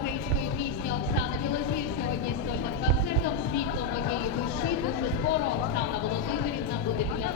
української пісні Оксани Білозір сьогодні з концертом Світло моєї душі. Дуже скоро Оксана Володимирівна буде біля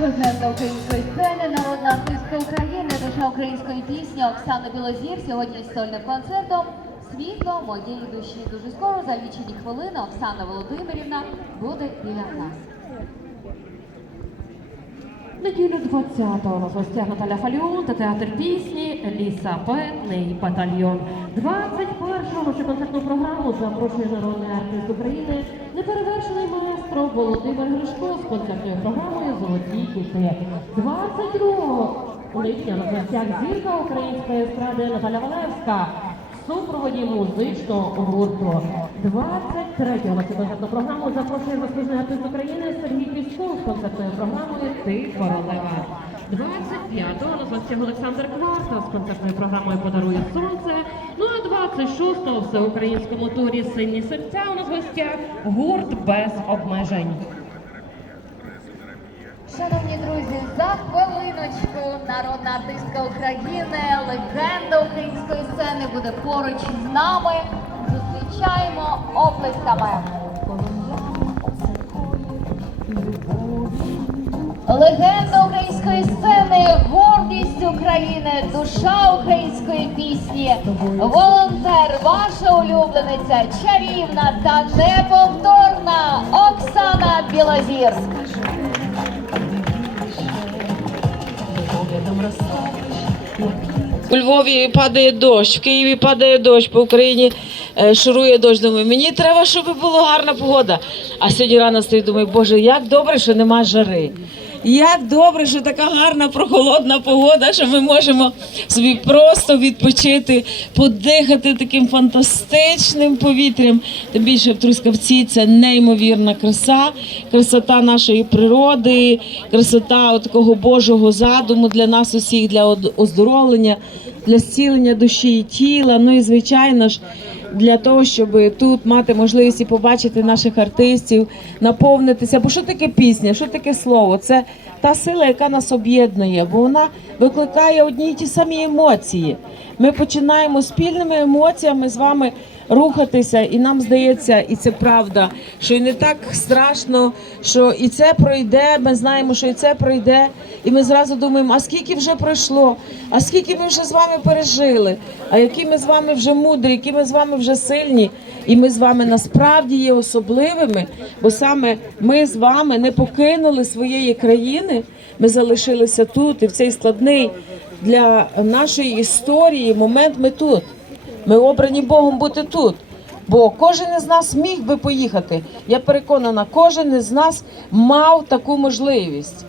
Легенда української сцени, народна артистка України, душа української пісні Оксана Білозір сьогодні з сольним концертом Світло моєї душі. Дуже скоро за лічені хвилини Оксана Володимирівна буде біля нас. Неділю 20-го на гостях Наталя Фаліон та театр пісні Ліса Петний батальйон. 21-го цю концертну програму запрошує народний артист України, неперевершений маестро Володимир Гришко з концертною програмою Золоті кіти. 22 липня на гостях зірка української естради Наталя Валевська. В супроводі музичного гурту 23-го на цю програму запрошує заслужений артист України Сергій Пісков з концертною програмою Ти королева. 25-го на гостях Олександр Кварта з концертною програмою Подарує сонце. Ну а 26-го в всеукраїнському турі Сильні серця у нас в гостях гурт без обмежень. Шановні друзі, за хвилиночку народна артистка України, легенда української сцени буде поруч з нами. Зустрічаємо оплесками. Легенда української сцени, гордість України, душа української пісні, волонтер, ваша улюблениця, чарівна та неповторна Оксана Білозір. У Львові падає дощ, в Києві падає дощ, по Україні е, шурує дощ. Думаю, мені треба, щоб була гарна погода. А сьогодні рано стою, думаю, боже, як добре, що нема жари. Як добре, що така гарна прохолодна погода, що ми можемо собі просто відпочити, подихати таким фантастичним повітрям. Тим більше в Трускавці це неймовірна краса, красота нашої природи, красота такого Божого задуму для нас усіх, для оздоровлення, для зцілення душі і тіла. Ну і звичайно ж для того, щоб тут мати можливість і побачити наших артистів, наповнитися. Бо що таке пісня? Що таке слово? Це та сила, яка нас об'єднує, бо вона викликає одні й ті самі емоції. Ми починаємо спільними емоціями з вами рухатися, і нам здається, і це правда, що і не так страшно, що і це пройде. Ми знаємо, що і це пройде. І ми зразу думаємо, а скільки вже пройшло, а скільки ми вже з вами пережили, а які ми з вами вже мудрі, які ми з вами вже сильні. І ми з вами насправді є особливими, бо саме ми з вами не покинули своєї країни. Ми залишилися тут, і в цей складний для нашої історії момент ми тут. Ми обрані Богом бути тут. Бо кожен із нас міг би поїхати. Я переконана, кожен із нас мав таку можливість.